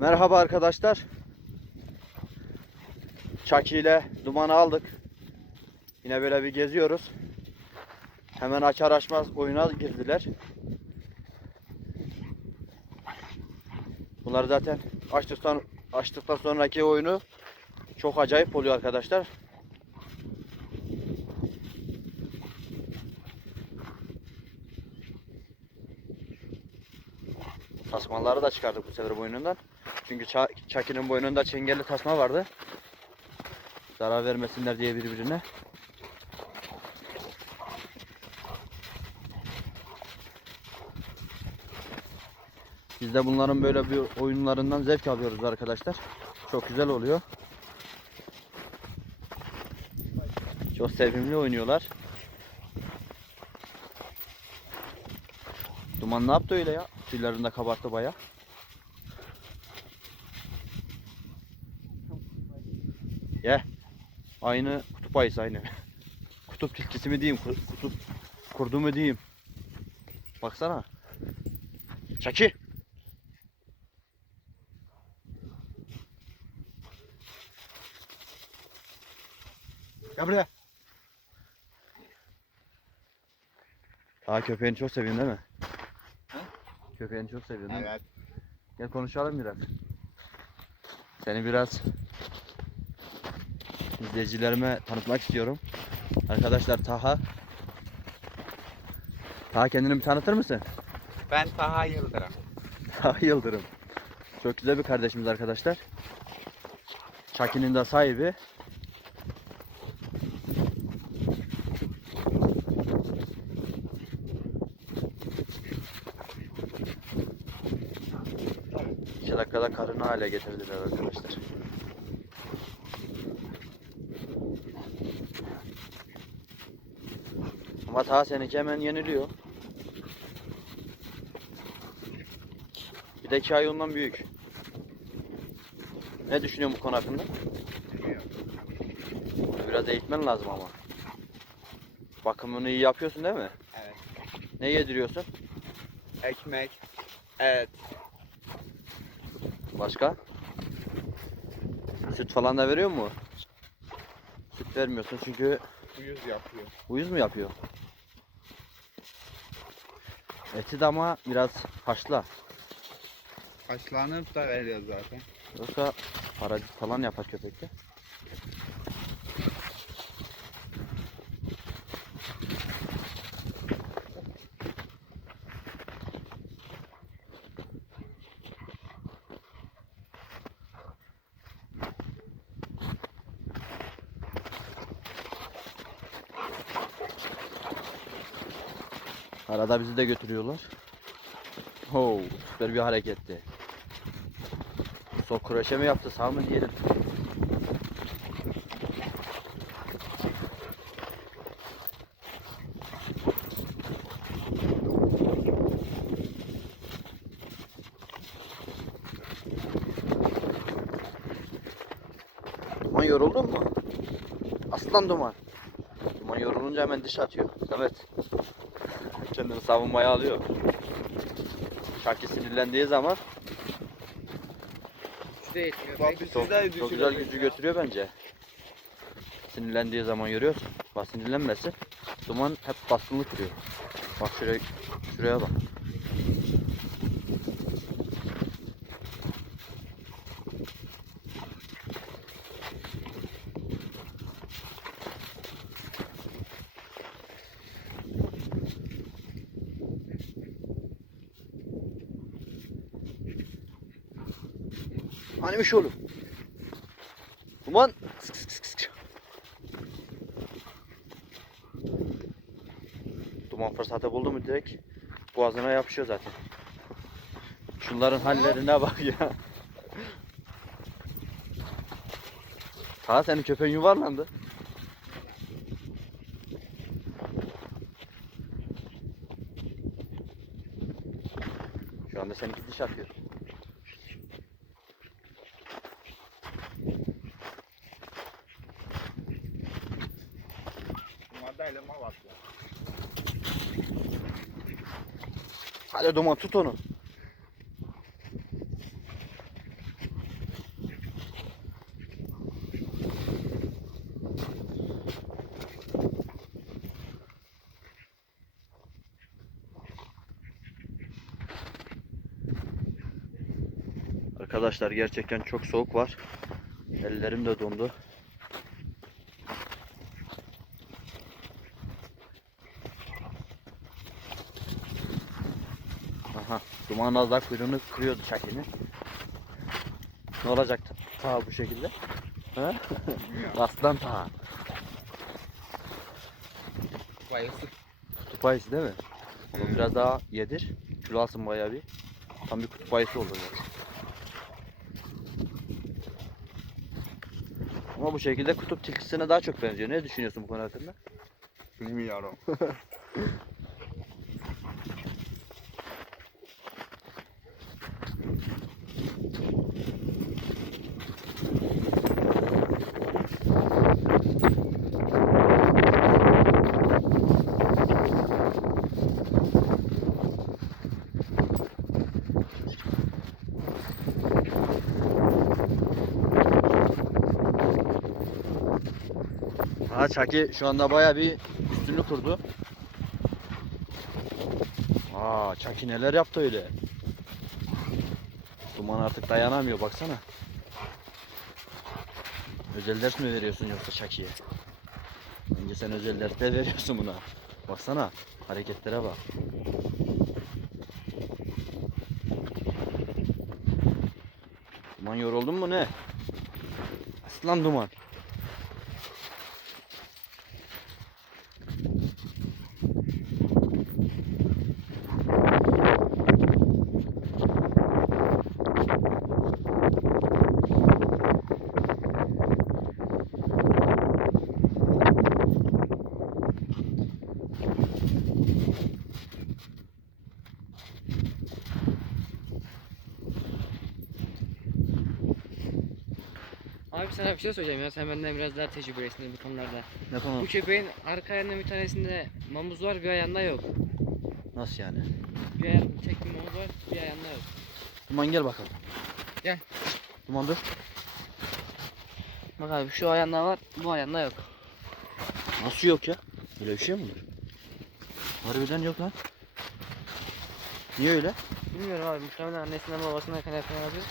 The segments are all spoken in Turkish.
Merhaba arkadaşlar. Çaki ile dumanı aldık. Yine böyle bir geziyoruz. Hemen açar açmaz oyuna girdiler. Bunlar zaten açtıktan açtıktan sonraki oyunu çok acayip oluyor arkadaşlar. Tasmaları da çıkardık bu sefer boynundan. Çünkü Ça- Çaki'nin boynunda çengelli tasma vardı. Zarar vermesinler diye birbirine. Biz de bunların böyle bir oyunlarından zevk alıyoruz arkadaşlar. Çok güzel oluyor. Çok sevimli oynuyorlar. Duman ne yaptı öyle ya? Tüylerini de kabarttı baya. Aynı kutup ayısı aynı. kutup tilkisi mi diyeyim, ku- kutup kurdu mu diyeyim. Baksana. Çaki. Gel buraya. Aa köpeğini çok seviyorsun değil mi? Köpeğini çok seviyorsun değil mi? Evet. Gel konuşalım biraz. Seni biraz izleyicilerime tanıtmak istiyorum. Arkadaşlar Taha. Taha kendini bir tanıtır mısın? Ben Taha Yıldırım. Taha Yıldırım. Çok güzel bir kardeşimiz arkadaşlar. Çaki'nin de sahibi. İki dakikada karını hale getirdiler arkadaşlar. Taha seninki hemen yeniliyor. Bir de iki ay ondan büyük. Ne düşünüyorsun bu konu hakkında? Biraz eğitmen lazım ama. Bakımını iyi yapıyorsun değil mi? Evet. Ne yediriyorsun? Ekmek, et, Başka? Süt falan da veriyor mu? Süt vermiyorsun çünkü uyuz yapıyor. uyuz mu yapıyor? Eti de ama biraz haşla. Haşlanıp da veriyor zaten. Yoksa parazit falan yapar köpekte. Arada bizi de götürüyorlar. Oh, süper bir hareketti. Sol kroşe mi yaptı sağ mı diyelim. Duman yoruldun mu? Aslan duman. Duman yorulunca hemen diş atıyor. Evet. Kendini savunmaya alıyor. Şarkı sinirlendiği zaman Güçlü. Bak çok, çok güzel gücü ya. götürüyor bence. Sinirlendiği zaman görüyorsun. Bak sinirlenmesin. Duman hep baskınlık kuruyor. Bak şuraya, şuraya bak. Hanimiş oğlum. Sık. Duman fırsatı buldu mu direkt boğazına yapışıyor zaten. Şunların hallerine bak ya. Ta senin köpeğin yuvarlandı. Şu anda seninki diş atıyor. Edoman tut onu. Arkadaşlar gerçekten çok soğuk var. Ellerim de dondu. Duman az daha kuyruğunu kırıyordu çakini. Ne olacak ta, bu şekilde? Ha? Aslan ta. Bayısı. Kutup ayısı değil mi? Onu biraz daha yedir. Kilo alsın bayağı bir. Tam bir kutup ayısı olur yani. Ama bu şekilde kutup tilkisine daha çok benziyor. Ne düşünüyorsun bu konu hakkında? Bilmiyorum. Ha Çaki şu anda bayağı bir üstünlük kurdu. Aa Çaki neler yaptı öyle. Duman artık dayanamıyor baksana. Özel ders mi veriyorsun yoksa Çaki'ye? Bence sen özel ders de veriyorsun buna. Baksana hareketlere bak. Duman yoruldun mu ne? Aslan duman. Sana bir şey söyleyeceğim ya sen benden biraz daha tecrübelisin bu konularda. Ne konu? Bu köpeğin arka ayağında bir tanesinde mamuz var bir ayağında yok. Nasıl yani? Bir ayağında tek bir mamuz var bir ayağında yok. Duman gel bakalım. Gel. Duman dur. Bak abi şu ayağında var bu ayağında yok. Nasıl yok ya? Böyle bir şey mi olur? Harbiden yok lan. Niye öyle? Bilmiyorum abi muhtemelen annesinden babasından kaynaklanabilir.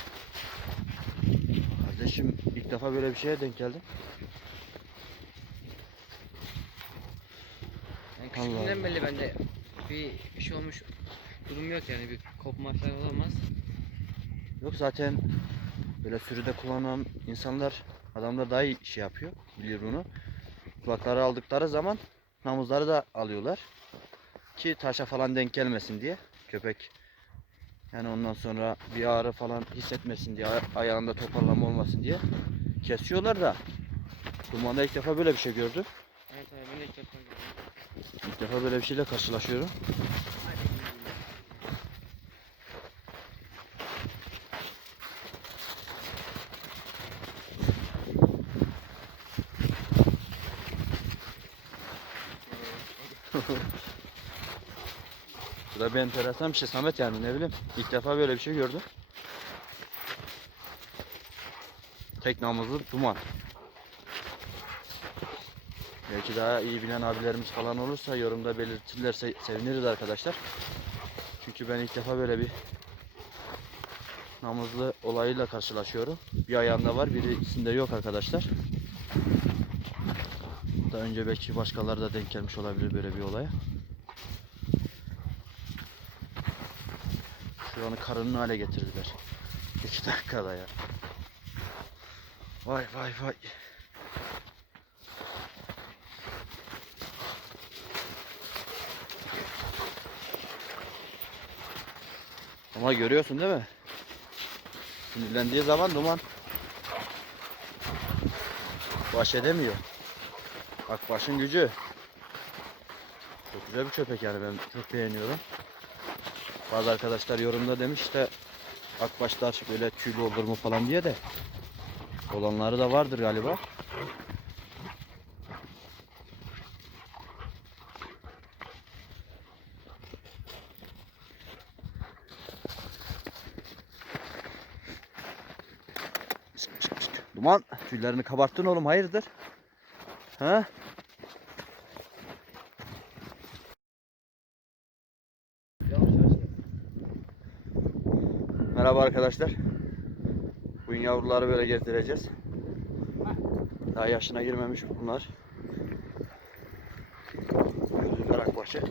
Kardeşim ilk defa böyle bir şeye denk geldim. Yani Allah. belli bende bir, bir şey olmuş durum yok yani bir kopma falan olamaz. Yok zaten böyle sürüde kullanan insanlar, adamlar daha iyi şey yapıyor. Bilir bunu. Kulakları aldıkları zaman namuzları da alıyorlar. Ki taşa falan denk gelmesin diye köpek. Yani ondan sonra bir ağrı falan hissetmesin diye, aya- ayağında toparlama olmasın diye kesiyorlar da. Dumanda ilk defa böyle bir şey gördüm. Evet abi ben de ilk defa gördüm. İlk defa böyle bir şeyle karşılaşıyorum. Bir enteresan bir şey Samet yani ne bileyim. İlk defa böyle bir şey gördüm. Tek namızlı duman. Belki daha iyi bilen abilerimiz falan olursa yorumda belirtirlerse seviniriz arkadaşlar. Çünkü ben ilk defa böyle bir namızlı olayıyla karşılaşıyorum. Bir ayağında var, birisinde yok arkadaşlar. Daha önce belki başkaları da denk gelmiş olabilir böyle bir olaya. Şu anı karının hale getirdiler. İki dakikada ya. Vay vay vay. Ama görüyorsun değil mi? Sinirlendiği zaman duman baş edemiyor. Bak başın gücü. Çok güzel bir köpek yani ben çok beğeniyorum. Bazı arkadaşlar yorumda demiş işte akbaşlar böyle tüylü olur mu falan diye de olanları da vardır galiba. Duman tüylerini kabarttın oğlum hayırdır? Ha? Merhaba arkadaşlar. Bugün yavruları böyle gezdireceğiz. Daha yaşına girmemiş bunlar. Gözlükler akbaşı.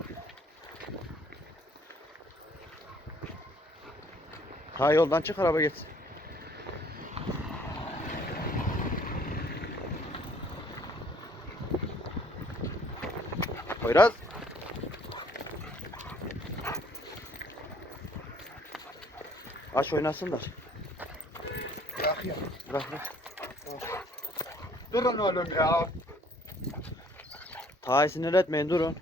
Ha yoldan çık araba geçsin. Poyraz. Aç oynasınlar. Bırak ya. Bırak bırak. Durun oğlum ya. Taha'yı sinir etmeyin durun.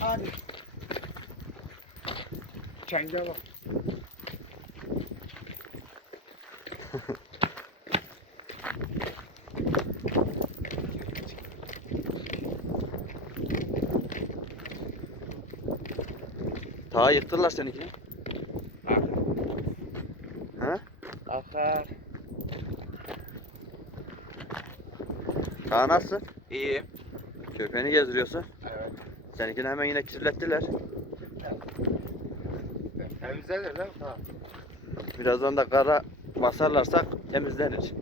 Hadi. Çenge bak. Taha yıktılar seninkini. Ha? Akar. Taha nasılsın? İyi. Köpeğini gezdiriyorsun. Evet. Seninkini hemen yine kirlettiler. Temizlenir değil mi? Ha. Birazdan da kara basarlarsak temizlenir.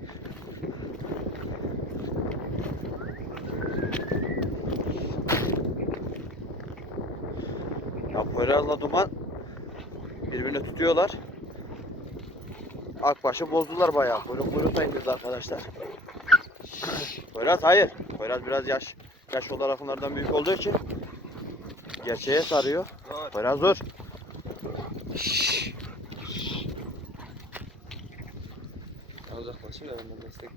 Ya Poyraz'la Duman birbirini tutuyorlar. Akbaş'ı bozdular bayağı. Kuyruk kuyruk da indirdi arkadaşlar. Poyraz hayır. Poyraz biraz yaş yaş olarak onlardan büyük olduğu için gerçeğe sarıyor. Dur. Poyraz dur. Uzaklaşayım da benden destek.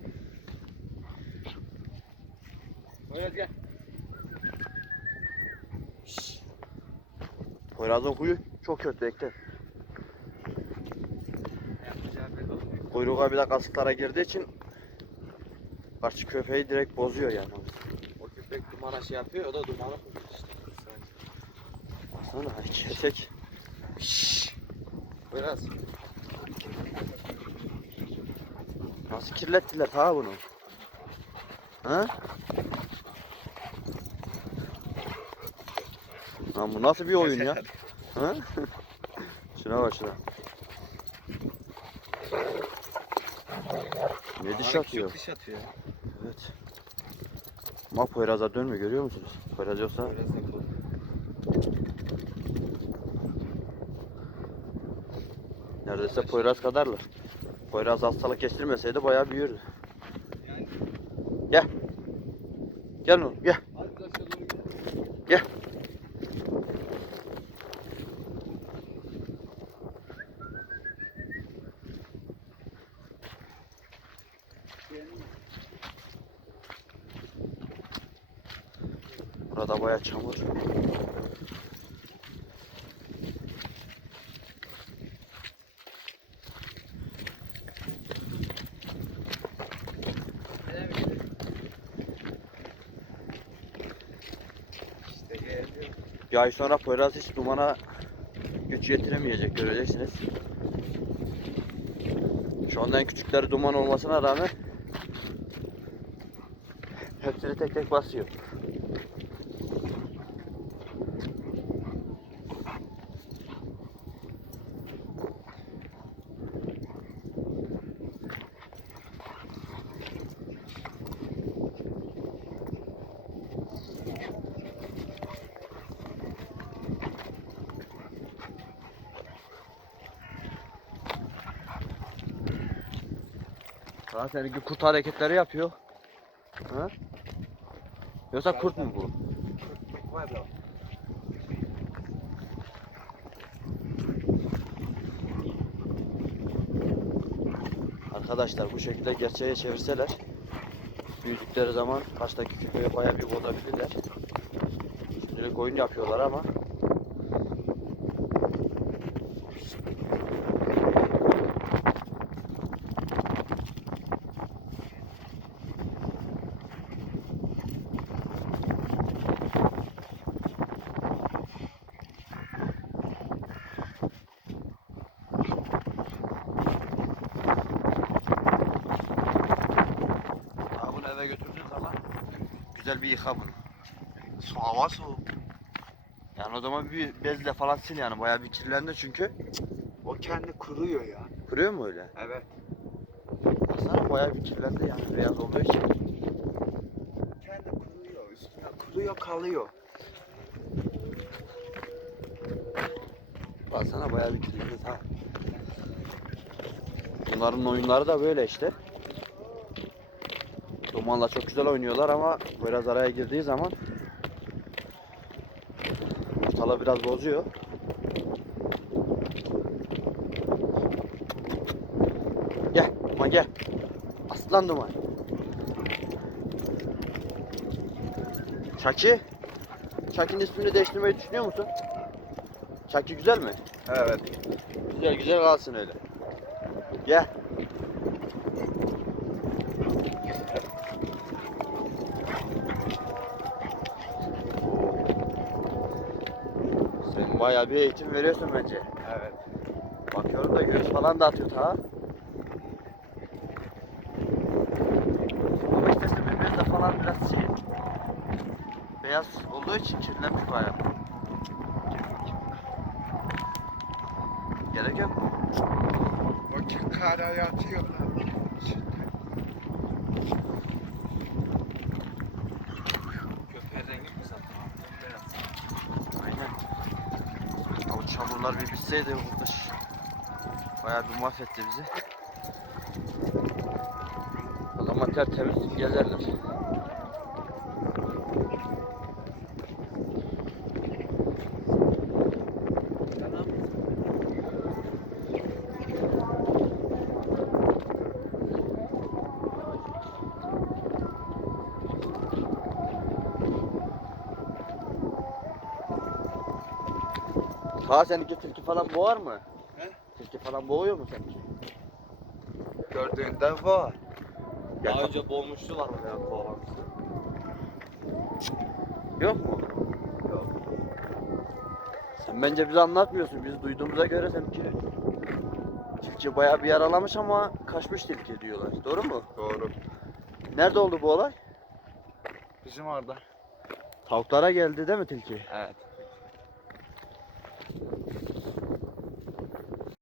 Poyraz'ın huyu çok kötü olmuyor. Kuyruğa bir de kasıklara girdiği için karşı köpeği direkt bozuyor yani. O köpek dumana şey yapıyor, o da dumana koyuyor işte. Baksana kesek. Biraz. Nasıl kirlettiler ha bunu? Ha? Lan bu nasıl bir oyun ya? Ha? şuna bak şuna. Ne diş atıyor? Diş atıyor. Evet. Ama Poyraz'a dönmüyor görüyor musunuz? Poyraz yoksa neredeyse Poyraz kadarlar. Poyraz hastalık geçirmeseydi bayağı büyürdü. Gel. Gel oğlum. Gel. Burada bayağı çamur. Bir ay sonra Poyraz hiç dumana güç yetiremeyecek göreceksiniz. Şu anda en küçükleri duman olmasına rağmen hepsini tek tek basıyor. Seninki kurt hareketleri yapıyor. Ha? Yoksa kurt mu bu? Arkadaşlar bu şekilde gerçeğe çevirseler büyüdükleri zaman karşıdaki köpeği bayağı bir bozabilirler. Şimdilik oyun yapıyorlar ama güzel bir yıka bunu. Su hava soğuk. Yani o zaman bir bezle falan sil yani bayağı bir kirlendi çünkü. O kendi kuruyor ya. Kuruyor mu öyle? Evet. Baksana bayağı bir kirlendi yani beyaz olduğu için. Kendi kuruyor üstüne. Kuruyor kalıyor. Baksana bayağı bir kirlendi ha. Bunların oyunları da böyle işte. Dumanla çok güzel oynuyorlar ama biraz araya girdiği zaman ortalığı biraz bozuyor. Gel, Duman gel. Aslan Duman. Çaki. Çaki'nin ismini değiştirmeyi düşünüyor musun? Çaki güzel mi? Evet. Güzel güzel kalsın öyle. Gel. Sen bayağı bir eğitim veriyorsun bence. Evet. Bakıyorum da göğüs falan da atıyor ta. Ama işte işte birbirine falan biraz şey. Beyaz olduğu için kirlenmiş bayağı. Gerek yok mu? O kara yatıyor. Köpeğin rengi mi zaten? Beyaz. Aynen. Çamurlar bir bitseydi burada bayağı bir mahvetti bizi. O zaman tertemiz Ha seninki tilki falan boğar mı? He? Tilki falan boğuyor mu seninki? Gördüğünde var. Ya, Daha önce boğmuştu var mı ya kovalamızda? yok mu? Yok. Sen bence bize anlatmıyorsun. Biz duyduğumuza göre seninki tilki bayağı bir yaralamış ama kaçmış tilki diyorlar. Doğru mu? Doğru. Nerede oldu bu olay? Bizim orada. Tavuklara geldi değil mi tilki? Evet.